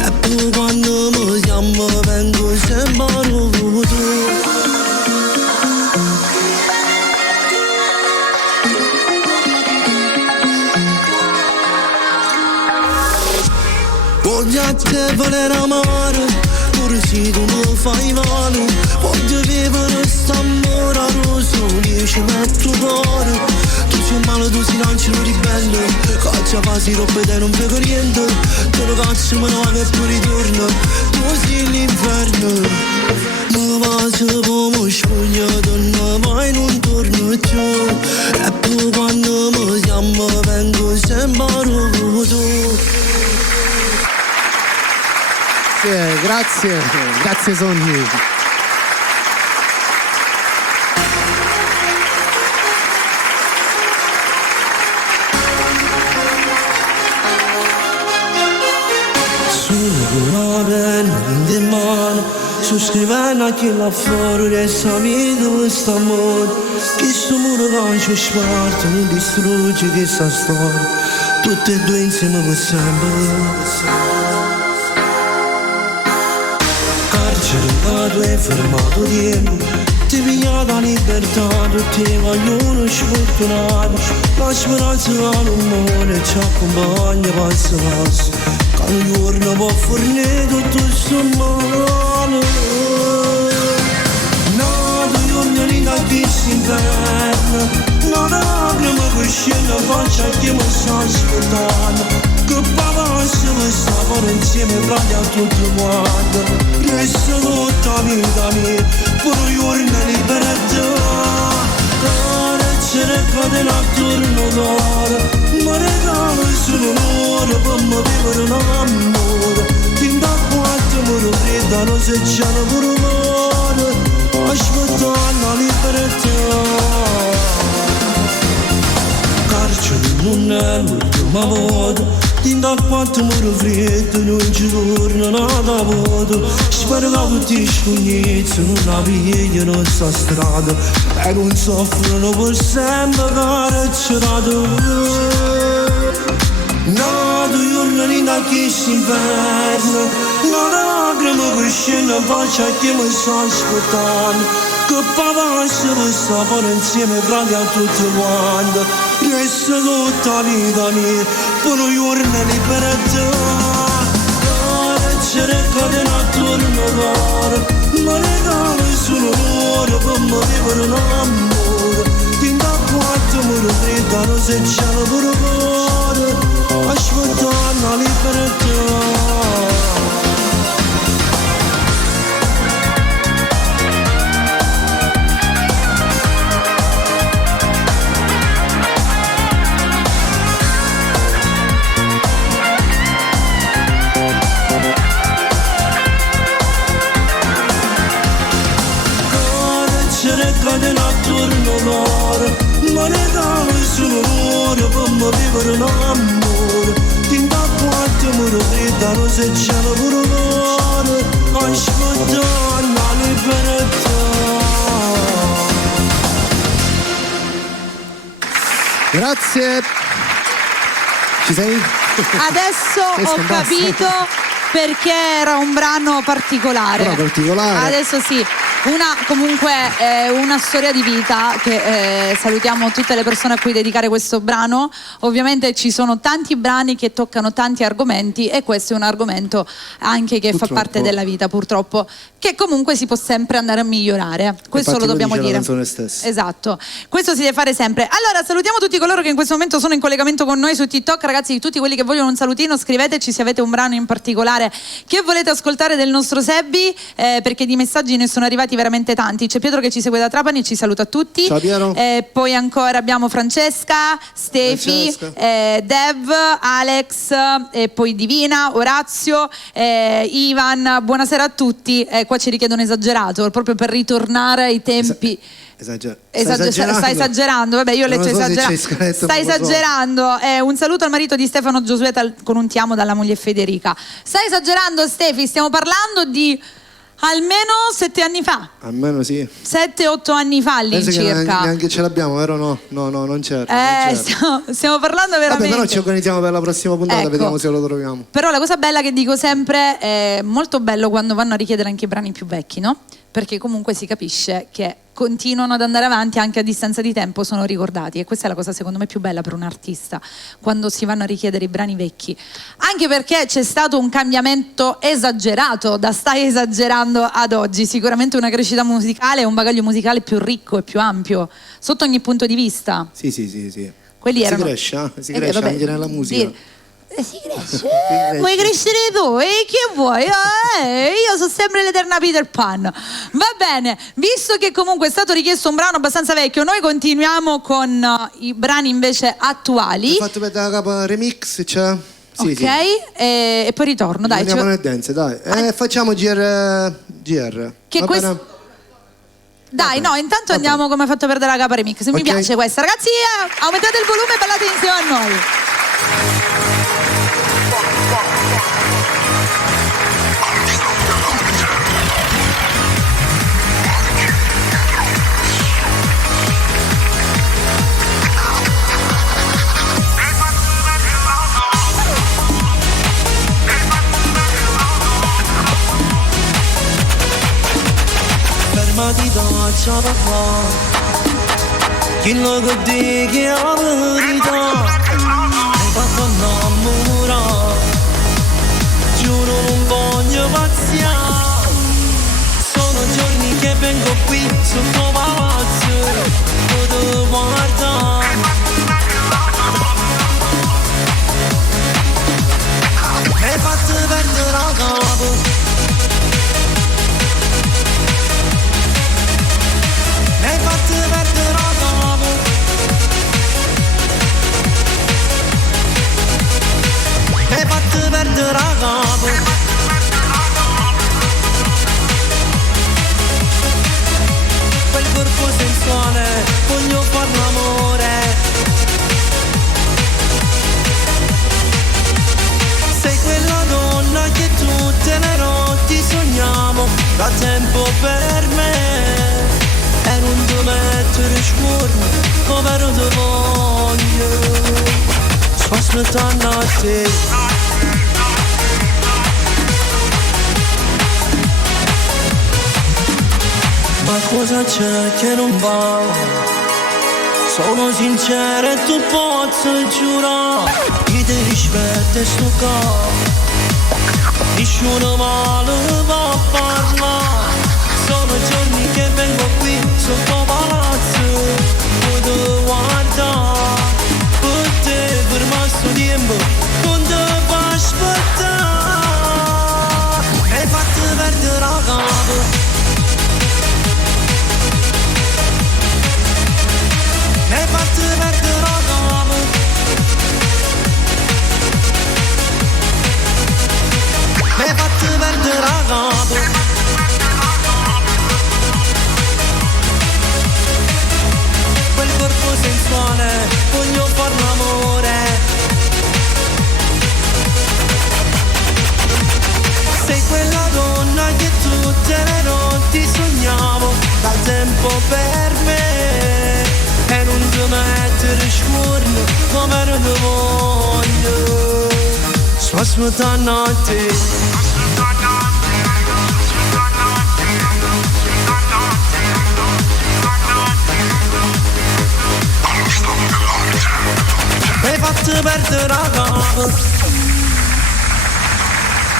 E poi quando mi chiamo vengo sempre a tu. Voglio a te voler amare, pure se tu mi fai male. Voglio vivere st'amore a rosso, io ci metto cuore. Tu sei un male, tu sei un angelo ribelle. Caccia fa si rompe e non vedo niente. Tu lo caccio me lo va e poi ritorno. Tu sei l'inferno. Mi faccio come sfogliato, mai non torno più. E poi quando mi chiamo vengo sempre a tu. Grazie Sogni. Su una penna in mano, su scrivendo a chi là fuori resta vita quest'amore. Che sto muro che ci sparta, non distrugge questa storia. Tutte e due insieme per sempre. Cercato e fermato tempo, ti pigliata libertà, tutti vogliono sfortunato. La speranza non muore, ci accompagna passo passo. Che un giorno può fornire tutto sto male. No, tu giorni lì da chi si inverno, no, lacrime che scendono faccia che mi sta aspettando. Che papà se ne stavano insieme bravi a tutto quanto. Resta tutta la vita mia, pure giorni libertà. Ora ce ne cade attorno d'oro, mi regalo solo un'ora per mi vivere un amore. Fin da quanto mi fredda se c'è pure un'ora, aspettare la libertà. Carcere non è l'ultima volta. Din da quanto mă freddo non ci torna nada vuoto. Spero che tutti scognezzi non abbiano sta strada e non soffrono per sempre carcerate. No, tu giorni da chi si inverno, no lacrime che scendono faccia che mi sta aspettando. che papà ci stavano insieme frati a tutti quanti, resta tutta la vita mia, per un giorno libertà. Ci recadano attorno cuore, ma le cave sono l'ore per me vivere un amore. Finché a quanto mi fredda se c'è la pure cuore, aspettando la libertà. Cadeno attorno l'ore, ma le cave sono l'ore per me vivere un amore. Finché a quanto mi fredda se c'è la pure cuore, aspettando la libertà. Grazie. Ci sei? Adesso ho capito perché era un brano particolare. Però particolare. Adesso sì. Comunque una storia di vita che salutiamo tutte le persone a cui dedicare questo brano. Ovviamente ci sono tanti brani che toccano tanti argomenti e questo è un argomento anche che fa parte della vita, purtroppo, che comunque si può sempre andare a migliorare. Questo infatti lo dobbiamo dire. La canzone stessa. Esatto, questo si deve fare sempre. Allora salutiamo tutti coloro che in questo momento sono in collegamento con noi su TikTok. Ragazzi, tutti quelli che vogliono un salutino, scriveteci se avete un brano in particolare che volete ascoltare del nostro Sebbi, perché di messaggi ne sono arrivati veramente tanti. C'è Pietro che ci segue da Trapani e ci saluta tutti. Ciao Piero. Poi ancora abbiamo Francesca, Stefi, Dev, Alex, e poi Divina, Orazio, Ivan. Buonasera a tutti. Qua ci richiedono esagerato proprio per ritornare ai tempi. Stai esagerando, vabbè, io ho letto esagerando. Stai esagerando. Un saluto al marito di Stefano Giosuè con un ti amo dalla moglie Federica. Stai esagerando, Stefi, stiamo parlando di almeno 7 anni fa. Almeno sì. 7-8 anni fa all'incirca. Neanche ce l'abbiamo, vero? No, non c'è. Stiamo parlando veramente. Vabbè, però ci organizziamo per la prossima puntata, ecco. Vediamo se lo troviamo. Però la cosa bella che dico sempre è molto bello quando vanno a richiedere anche i brani più vecchi, no? Perché comunque si capisce che continuano ad andare avanti anche a distanza di tempo, sono ricordati, e questa è la cosa secondo me più bella per un artista, quando si vanno a richiedere i brani vecchi, anche perché c'è stato un cambiamento esagerato da Stai esagerando ad oggi, sicuramente una crescita musicale, un bagaglio musicale più ricco e più ampio sotto ogni punto di vista. Sì. Quelli erano... Si cresce anche nella musica. Si cresce. Vuoi crescere tu? E che vuoi? Io sono sempre l'eterna Peter Pan. Va bene, visto che comunque è stato richiesto un brano abbastanza vecchio, noi continuiamo con i brani invece attuali. Ho fatto per la capa remix, cioè. Sì, ok, sì. E poi ritorno, dai. Andiamo nel dance, dai. Facciamo GR. Che questo... Dai, no, intanto andiamo come ha fatto perdere la capa remix. Mi piace questa. Ragazzi, aumentate il volume e ballate insieme a noi. Fermati da ciao chi lo godi che ha verità hai fatto innamorare giuro non voglio pazziare sono giorni che vengo qui sotto palazzo potevo guardare hai fatto perdere la capo hai fatto perdere la capo hai fatto perdere la capo quel corpo sensuale voglio far l'amore sei quella donna che tutte le notti sogniamo da tempo per me e non ti mettere scorno povero ti voglio sto aspettando a te Ma cosa c'è che non va? Sono sincero e tu posso giurare che ti rispetto e sto qua. Nessuno male va a parlare. Sono giorni che vengo qui sotto palazzo, potevo guardare per te, per questo tempo non ti può aspettare. Hai fatto perdere la capo, hai fatto perdere la capo, hai fatto perdere la capo. Quel corpo sensuale, voglio far l'amore. Sei quella donna che tutte le notti sognavo, da tempo per me. E non ti mettere scorno come non ti voglio. Sto aspettando a te. Hai fatto perdere la capo.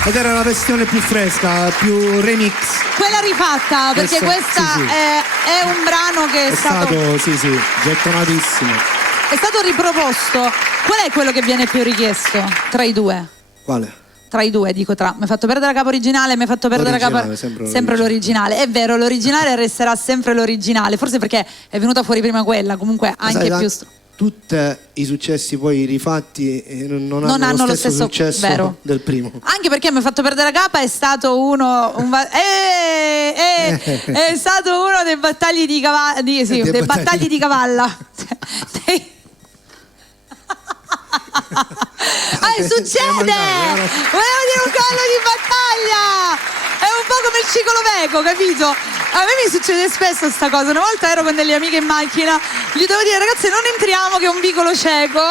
Ed era la versione più fresca, più remix. Quella rifatta, perché questa sì. È un brano che è stato sì, gettonatissimo. è stato riproposto. Qual è quello che viene più richiesto tra i due? Quale? Tra i due, dico tra. Mi hai fatto perdere la capo originale, mi hai fatto perdere la capo. Sempre l'originale. È vero, l'originale resterà sempre l'originale. Forse perché è venuta fuori prima quella, comunque anche più. Tutti i successi poi rifatti non hanno lo stesso successo vero. del primo. Anche perché mi ha fatto perdere la capa è stato uno è stato uno dei battagli di cavalla dei battagli di cavalla. Succede! Volevo dire un cavallo di battaglia! È un po' come il cicloveco, capito? A me mi succede spesso sta cosa. Una volta ero con delle amiche in macchina, gli devo dire ragazzi non entriamo che è un vicolo cieco,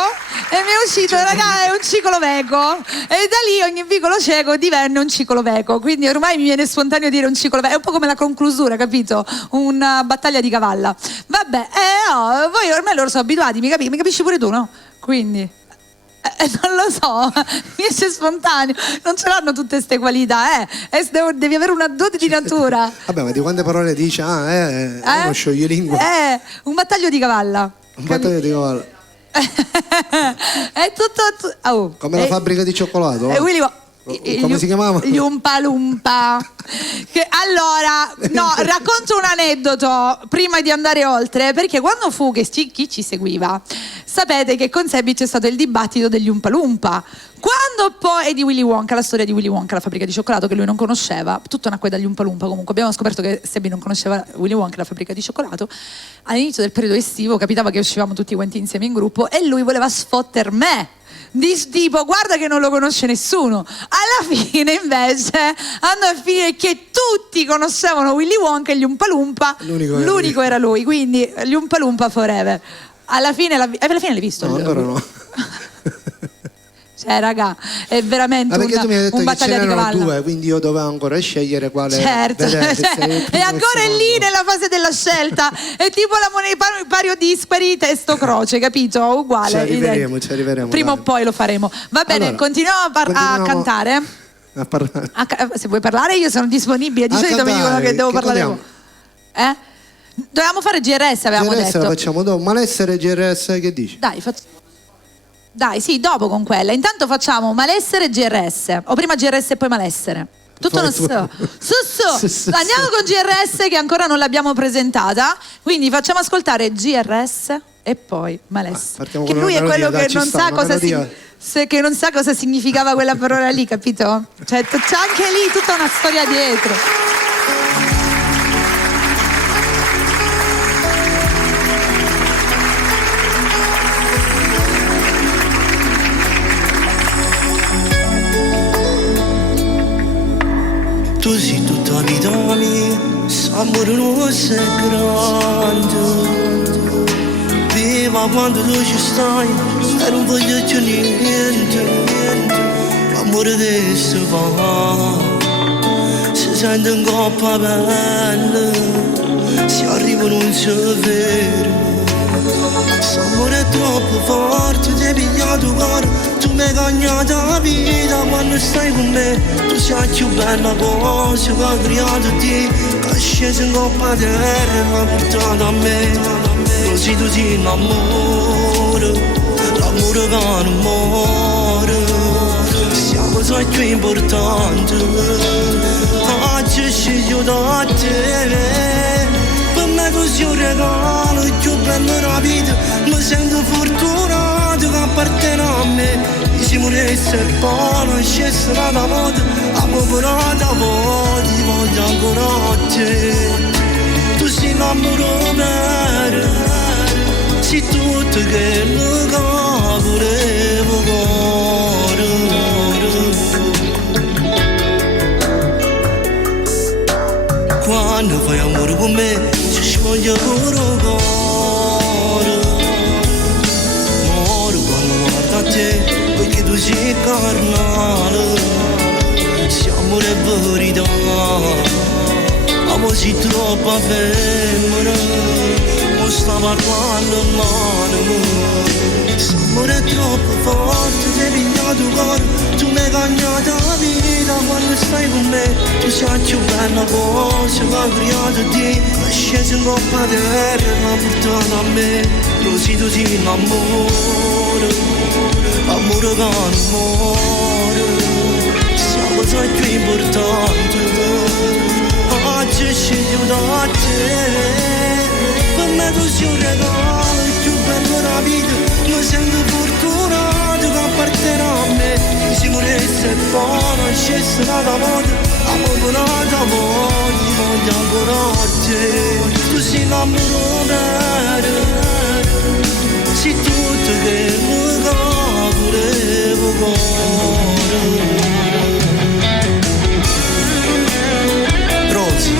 e mi è uscito raga è un cicloveco, e da lì ogni vicolo cieco divenne un cicloveco, quindi ormai mi viene spontaneo dire un cicloveco, è un po' come la conclusura, capito? Una battaglia di cavalla. Vabbè, voi ormai loro sono abituati, mi capisci pure tu, no? Quindi non lo so, mi esce spontaneo, non ce l'hanno tutte queste qualità, devi avere una dote di natura. Vabbè, ma di quante parole dici? Uno scioglilingua. Un battaglio di cavalla. Un battaglio di cavalla. È tutto come la fabbrica di cioccolato? Come si chiamava? Gli Umpa Lumpa. Allora, no, racconto un aneddoto prima di andare oltre, perché quando fu che chi ci seguiva, sapete che con Sebi c'è stato il dibattito degli Umpa Lumpa. Quando poi è di Willy Wonka, la storia di Willy Wonka, la fabbrica di cioccolato che lui non conosceva, tutto nacque dagli Umpa Lumpa. Comunque abbiamo scoperto che Sebi non conosceva Willy Wonka, la fabbrica di cioccolato. All'inizio del periodo estivo capitava che uscivamo tutti quanti insieme in gruppo e lui voleva sfotter me. Di tipo guarda che non lo conosce nessuno. Alla fine invece andò a finire che tutti conoscevano Willy Wonka e gli Umpa Lumpa, l'unico era lui, quindi gli Umpa Lumpa forever. Alla fine l'hai visto? No, ancora no. Cioè raga, è veramente perché tu mi hai detto un che battaglia di cavallo. Due, quindi io dovevo ancora scegliere quale. Certo, e ancora è lì nella fase della scelta. È tipo la moneta pari o dispari, testo croce, capito? Uguale. Ci arriveremo. Prima o poi lo faremo. Va bene, allora, continuiamo a cantare. A parlare. Se vuoi parlare io sono disponibile. Di solito mi dicono che devo parlare. Dovevamo fare GRS, avevamo GRS detto. La facciamo dopo. Malessere GRS, che dici? Dai, sì, dopo con quella. Intanto facciamo malessere e GRS. O prima GRS e poi malessere. Tutto uno su. Andiamo con GRS che ancora non l'abbiamo presentata. Quindi facciamo ascoltare GRS e poi malessere. Che lui è quello che non sa cosa che non sa cosa significava quella parola lì, capito? Cioè, c'è anche lì tutta una storia dietro. Tu sei tutta la vita mia, sapore nostro è grande. Viva quando tu ci stai, e non voglio più niente. L'amore adesso va, si sente in coppa bella. se arrivo non c'è vero. L'amore è troppo forte, ti hai pigliato il cuore, tu mi hai cagnato la vita quando stai con me. Tu sei la più bella cosa che ho creato te, che è sceso in coppa terra e mi ha portato a me. Così tu sei l'amore, l'amore che non muore. Siamo solo più importanti, oggi sceglio da te. Per me così un regalo, il più bello della vita. Mi sento fortunato che appartiene a me. I simurezze e buono, scessera da moda. Amo però da voi, ti voglio ancora a te. Tu sei l'amore vero, sei tutto che mi volevo cuore. Quando fai amore con me ci scioglie pure cuore. Moro quando guardo a te perché tu sei carnale. Siamo le verità, amo sei troppa femmina. Mo sta parlando l'anima. L'amore è troppo forte, ti hai pigliato il cuore, tu mi hai cagnato la vita quando stai con me. Tu sei la più bella cosa che ho creato te, è sceso in coppa terra e mi ha portato a me. Così tu sei l'amore, l'amore che non muore. Siamo solo più importanti, oggi sceglio da te. Per me tu sei un regalo, il più bello della vita. Mi sento fortunato che appartiene a me. Di sicurezza è buono, è scessera da moda. Amo però da voi, ti voglio ancora a te. Tu sei l'amore vero, sei tutto che mi volevo cuore. Rosi,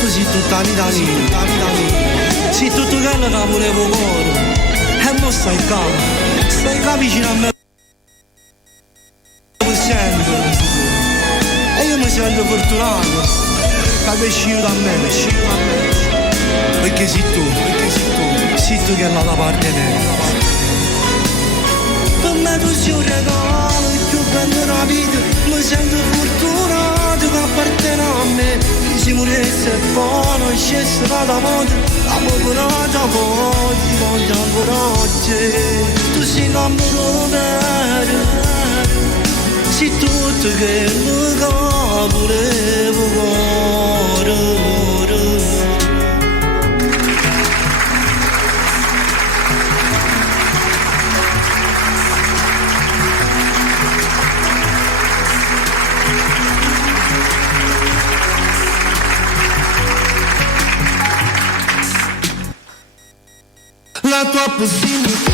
tu sei tutta la vita mia, sei tutto quello che volevo cuore. E mo stai qua vicino a me. Mi sento, e io mi sento fortunato che sei uscito da me. Perché sei tu che è là da parte te. Per me tu sei un regalo, il più bello della vita. Mi sento fortunato che appartiene a me. Di sicurezza è buono, è scessera da moda. Amo però da voi, ti voglio ancora a te. Tu sei l'amore vero, sei tutto che mi volevo cuore. La tua possibilità.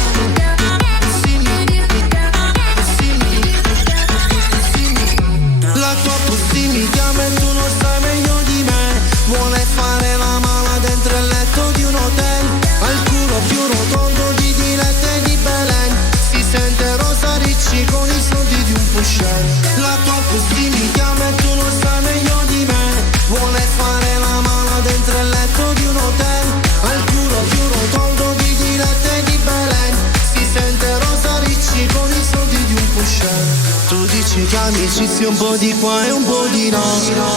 La tua possibilità, ma tu non sai meglio di me. Vuole fare la mala dentro il letto di un hotel, al culo più rotondo di Diletta e di Belen. Si sente Rosa Ricci con i soldi di un pusher. La tua possibilità, ma tu non sai meglio di me. Vuole fare la mala dentro il letto di un hotel, al culo più rotondo di Diletta e di Belen. Si sente Rosa Ricci con i soldi di un pusher. Tu dici che amicizia un po' di qua e un po' di là.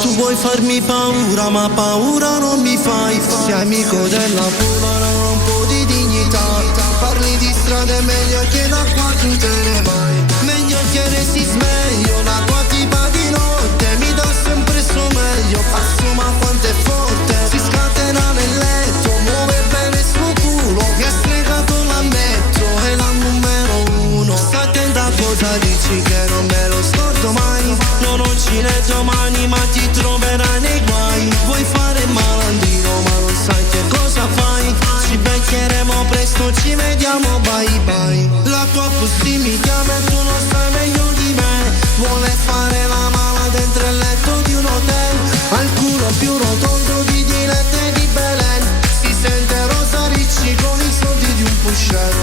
Tu vuoi farmi paura ma paura non mi fai. Sei amico della pula, non ho un po' di dignità. Parli di strade meglio che da qua tu te ne vai. Meglio che resti sveglio, la tua tipa di notte mi dà sempre sto meglio. Passo ma quanto è forte, si scatena nel letto, muove bene sto culo, che è stregato l'ammetto, è la numero uno. Sta attenta a cosa dici che non me lo scordo mai. No, non ci ne domani ma ti troverai nei guai. Vuoi fare il malandrino ma non sai che cosa fai. Ci beccheremo presto, ci vediamo, bye bye. La tua possibilità ma tu non sai meglio di me. Vuole fare la mala dentro il letto di un hotel, al culo più rotondo di Diletta e di Belen. Si sente Rosa Ricci con i soldi di un pusher.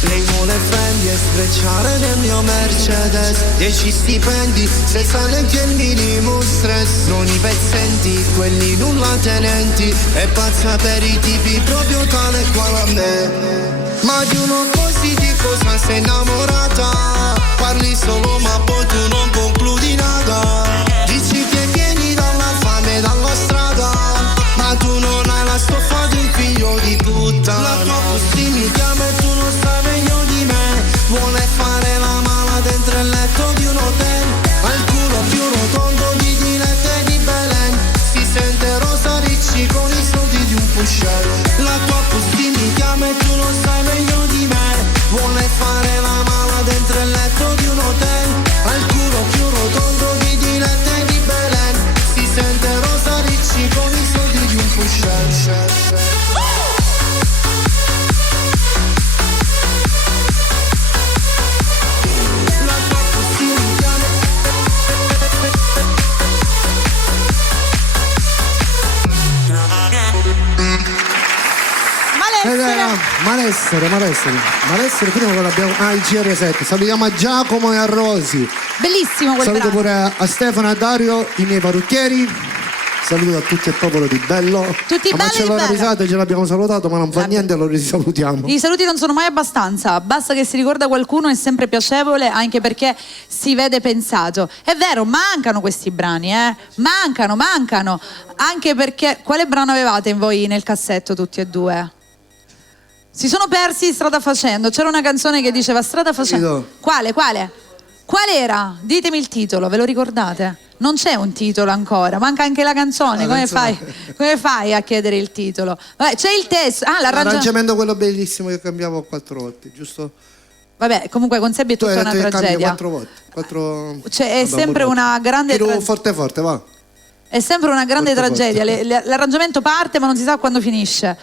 Lei vuole Fendi e sfrecciare nel mio Mercedes, 10 stipendi senza neanche il minimo stress. Non i pezzenti, quelli nulla tenenti, è pazza per i tipi proprio tale quale a me. Ma di uno così di cosa sei innamorata? Parli solo ma poi tu non concludi nada. Dici che vieni dalla fame, dalla strada, ma tu non hai la stoffa di un figlio di puttana. La tua pussy mi chiama e tu non stai meglio di me. Vuole fare la mala dentro il letto di un hotel. Ha il culo più rotondo di Dilette di Belen. Si sente Rosa Ricci con i soldi di un pusher. La tua pussy mi chiama e tu non stai meglio di me. Vuole fare la mala dentro il letto di un hotel. Ha il culo più rotondo di Dilette di Belen. Si sente Rosa Ricci con i soldi di un pusher. Malessere, prima quello abbiamo. Il GR7. Salutiamo a Giacomo e a Rosi. Bellissimo quel Saluto brano. pure a Stefano e a Dario, i miei parrucchieri. Saluto a tutto il popolo di Bello. Tutti a belli Marcello e belli. Risate ce l'abbiamo salutato, ma non fa niente, lo risalutiamo. I saluti non sono mai abbastanza, basta che si ricorda qualcuno, è sempre piacevole, anche perché si vede pensato. È vero, mancano questi brani, mancano, anche perché quale brano avevate voi nel cassetto tutti e due? Si sono persi strada facendo, c'era una canzone che diceva strada facendo. Quale? Qual era? Ditemi il titolo, ve lo ricordate? Non c'è un titolo ancora, manca anche la canzone, come fai a chiedere il titolo? Vabbè, c'è il testo, l'arrangiamento quello bellissimo che cambiavo 4 volte, giusto? Vabbè, comunque con Sebbi è tutta una tragedia. 4 volte. Cioè, è sempre una grande forte, va. È sempre una grande tragedia. L'arrangiamento parte ma non si sa quando finisce.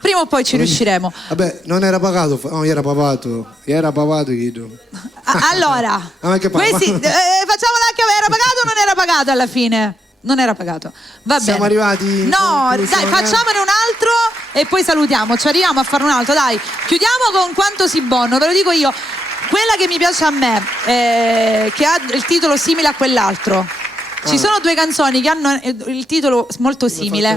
Prima o poi ci riusciremo. Vabbè, non era pagato, era pagato Guido. Allora, questi, facciamola che era pagato o non era pagato alla fine? Non era pagato. Va bene. Siamo arrivati. No, dai, facciamone un altro e poi salutiamo. Ci arriviamo a fare un altro, dai. Chiudiamo con Quanto si bonno, ve lo dico io. Quella che mi piace a me, che ha il titolo simile a quell'altro. Ci sono due canzoni che hanno il titolo molto simile.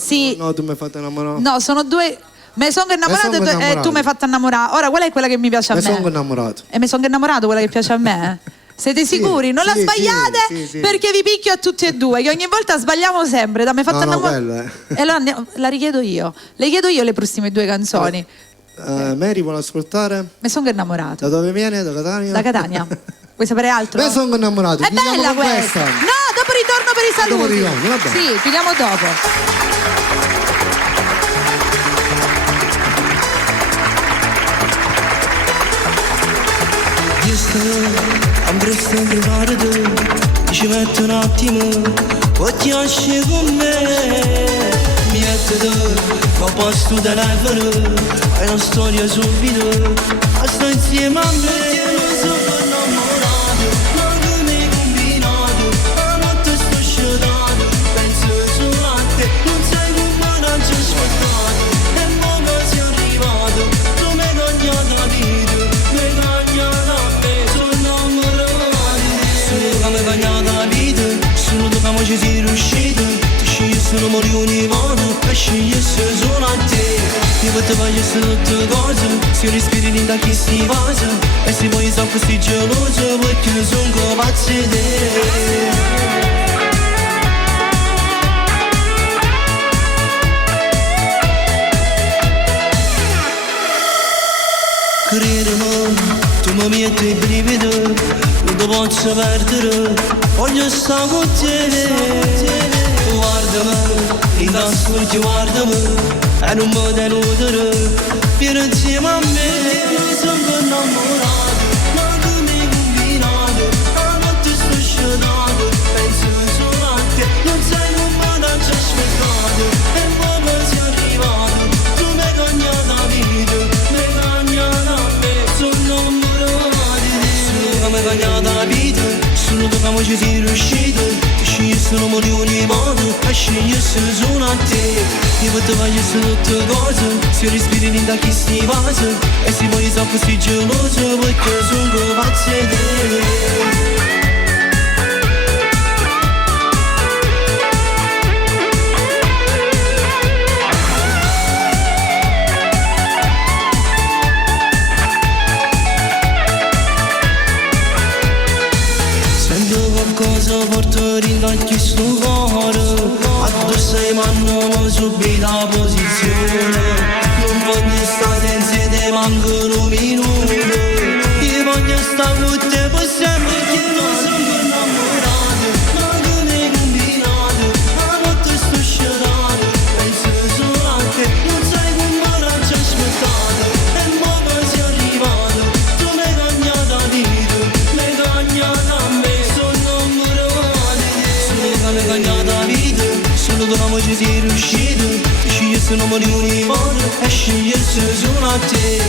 Sì. No, tu mi hai fatto innamorare. No, sono due. Me sono innamorato e tu mi hai fatto innamorare. Ora, qual è quella che mi piace a me? Me sono innamorato. E mi sono innamorato quella che piace a me? Siete sicuri? Non la sbagliate? Sì. Perché vi picchio a tutti e due, che ogni volta sbagliamo sempre. Mi hai fatto innamorare. E allora la richiedo io. Le chiedo io le prossime due canzoni. Mary vuole ascoltare? Mi sono innamorato. Da dove viene? Da Catania? Da Catania. Vuoi sapere altro? Me sono innamorato. È bella questa. No, dopo ritorno per i saluti. Sì, chiudiamo dopo. Io sto ambresta in privato, ci metto un attimo, poi ti esci con me. Mi metto tu, ma posto telefono, hai una storia subito, sto insieme a me. Ci sei riuscito, ti scegli solo mori ogni volta e scegli solo a te. Io ti voglio tutte cose, se respiri in da chi si passa e se poi sono così geloso perché sono capace di te. Credimi, tu mi metti il brivido, non ti posso perdere, voglio stare con te. Guardami, innanzitutto guardami, e non mi deludere, vieni insieme a me. Sono innamorato, ma tu mi hai combinato, la notte sto scedato, penso solo a te, non sai come non ci ho aspettato, e poi sei arrivato, tu mi hai cagnato la vita, mi hai cagnato a me, sono innamorato di te. Solo che mi hai cagnato la vita, solo che ci sei riuscito, ti scegli sono milioni modi e scegliessi solo a te. Io ti voglio tutte cose, se respiri in da chi si passa, e se vuoi so così geloso perché sono pazzo di te. Qualcosa porto ringacchi sto cuore, addosso ai mannano subito la posizione. Non voglio stare senza te mancano minuti, io voglio stare con te per sempre che non sono innamorato. Ma come combinato, a volte sto scedato, penso solo a te, non sai come raggi aspettato. E mo' che sei arrivato, tu mi hai cagnato a vita, mi hai cagnato a me. Mi cagnata la vita, solo tu la ci sei riuscito. Scegliessi non milioni modi e scegliessi solo a te.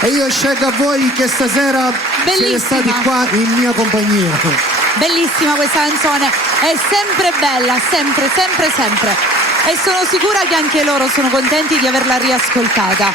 E io scelgo a voi che stasera siete stati qua in mia compagnia. Bellissima questa canzone, è sempre bella, sempre, sempre, sempre. E sono sicura che anche loro sono contenti di averla riascoltata.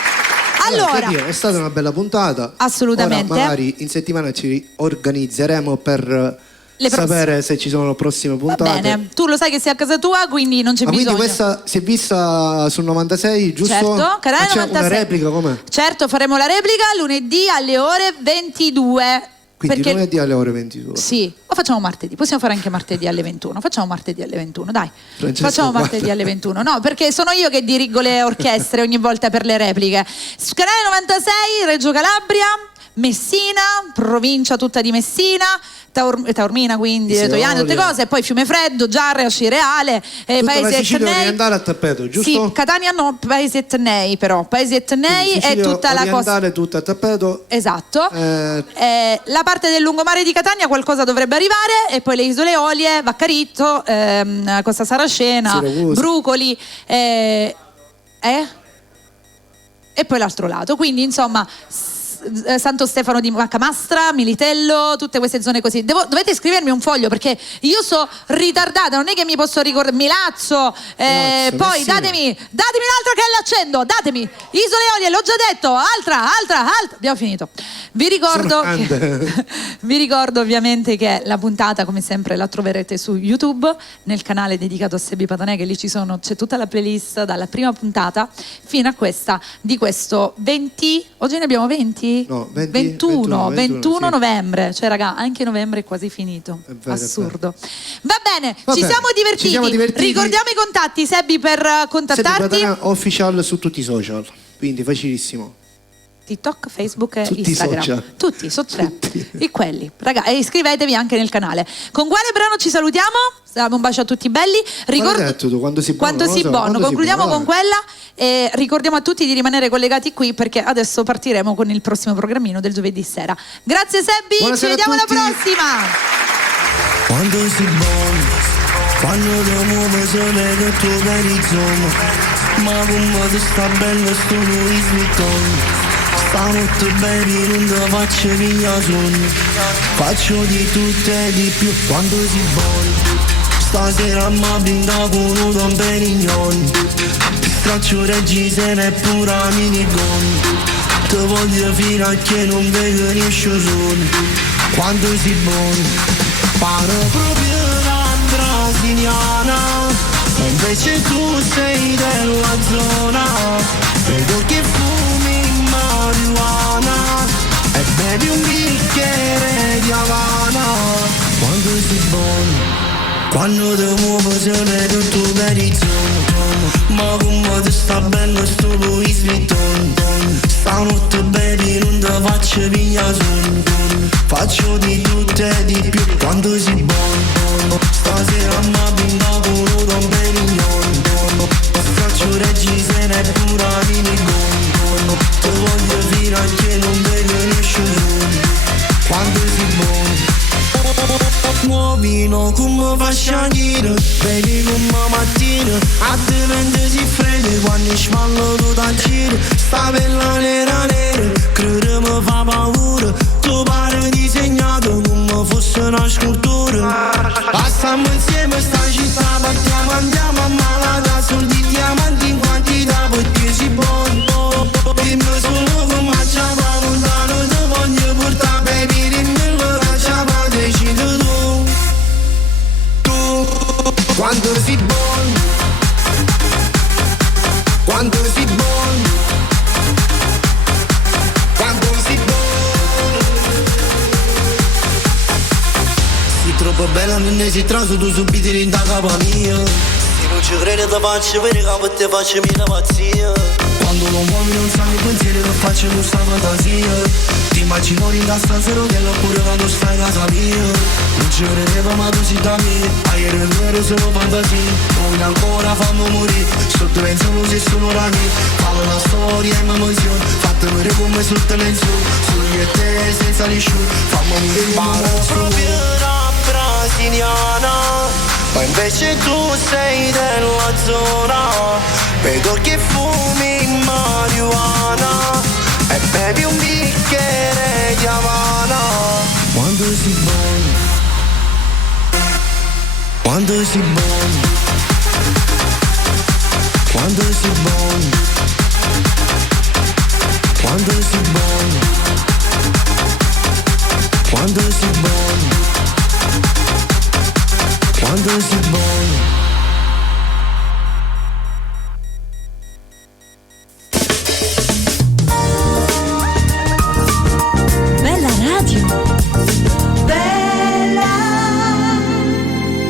Allora, è stata una bella puntata. Assolutamente. Ora magari in settimana ci organizzeremo per sapere se ci sono le prossime puntate. Va bene, tu lo sai che sei a casa tua, quindi non c'è bisogno. Quindi questa si è vista sul 96, giusto? Certo, canale 96. C'è una replica, com'è? Certo, faremo la replica lunedì alle ore 22. Quindi lunedì alle ore 22. Sì, o facciamo martedì, possiamo fare anche martedì alle 21. Facciamo martedì alle 21, dai. Francesco, facciamo martedì alle 21. No, perché sono io che dirigo le orchestre ogni volta per le repliche. Canale 96, Reggio Calabria, Messina, provincia tutta di Messina, Taormina, quindi Toiane, tutte cose, e poi Fiumefreddo, Giarre, Acireale, Paesi Etnei. Andare a Tappeto, giusto? Sì, Catania no, Paesi Etnei però, Paesi Etnei è tutta la cosa. Tutta a Tappeto. Esatto. La parte del lungomare di Catania qualcosa dovrebbe arrivare, e poi le Isole Olie, Vaccaritto, Costa Saracena, Brucoli, e poi l'altro lato. Quindi insomma Santo Stefano di Macamastra, Militello, tutte queste zone così. Dovete scrivermi un foglio perché io so ritardata, non è che mi posso ricordare. Milazzo, poi datemi un'altra che l'accendo, datemi Isole Olie, l'ho già detto, altra, abbiamo finito. Vi ricordo ovviamente che la puntata, come sempre, la troverete su YouTube nel canale dedicato a Sebi Patanè, che lì c'è tutta la playlist dalla prima puntata fino a questa di questo 20, oggi ne abbiamo 20? No, 21 sì. novembre, cioè raga, anche novembre è quasi finito. Assurdo. Va bene, ci siamo divertiti. Ricordiamo i contatti, Sebi, per contattarti. Sebi Official su tutti i social, quindi facilissimo. TikTok, Facebook e tutti Instagram. Tutti, sono tre. E quelli. Raga, e iscrivetevi anche nel canale. Con quale brano ci salutiamo? Un bacio a tutti belli. Quando si buono. Concludiamo con quella e ricordiamo a tutti di rimanere collegati qui, perché adesso partiremo con il prossimo programmino del giovedì sera. Grazie Sebi, buonasera, ci vediamo alla prossima. Quando si buono, quando ti muovo sole che tu vedi zoom, ma come ti sta bello sto Louis Vuitton. Stanotte baby non te faccio via sonno, faccio di tutto e di più quando si buono. Stasera mi brinda con un Don Perignon, straccio Reggisena e pura minigon. Te voglio fino a che non vedo riesce solo, quando si buono. Pare proprio la brasiliana, e invece tu sei della zona. Vedo che fumi marijuana e bevi un bicchiere di Havana. Quando si buono, quando ti muovo se vedo tu per il zono, ma come ti sta bello sto Louis Vuitton. Stanotte baby non te faccio via sonno, faccio di tutto e di più quando si buono. Stasera mi brinda con un Don Perignon, faccio Reggisena e pura minigon. Te voglio fino a che non vedo riesce solo, quando si buono. Muovino come fa sciagliere, vedi come mattina a te vende si frede quando smallo tutto a giro. Sta bella nera nera, crede mi fa paura, tu pare disegnato come fosse una scultura. Passiamo insieme sta città, partiamo, andiamo a Malaga, soldi diamanti in quantità, perché si può. Dimmi solo come facciamo lontano, ti voglio portare, baby, dimmi lo facciamo, decidi tu. Tu, quando si buono, quando si buono, quando si buono. Sei troppo bella, non ne si traso, tu subito rinda capa mia. Se non ci credi ti faccio vedere che per te faccio mia pazzia. Quando lo muovi non sai i pensieri che faccio con sta fantasia. Ti immagino in casa zero che oppure quando stai a casa mia. Non ci credevo ma tu sei da me. Ieri è vero solo fantasia. Poi ancora fammi morire. Sotto pensiamo se sono la mia. Parlo la storia e m'emozione. Fatta vedere come sotto lenzuola. Solo io e te senza lisciure. Fammi morire in mano. Proprio da brasiliana, ma invece tu sei della zona. Vedo che fumi marijuana.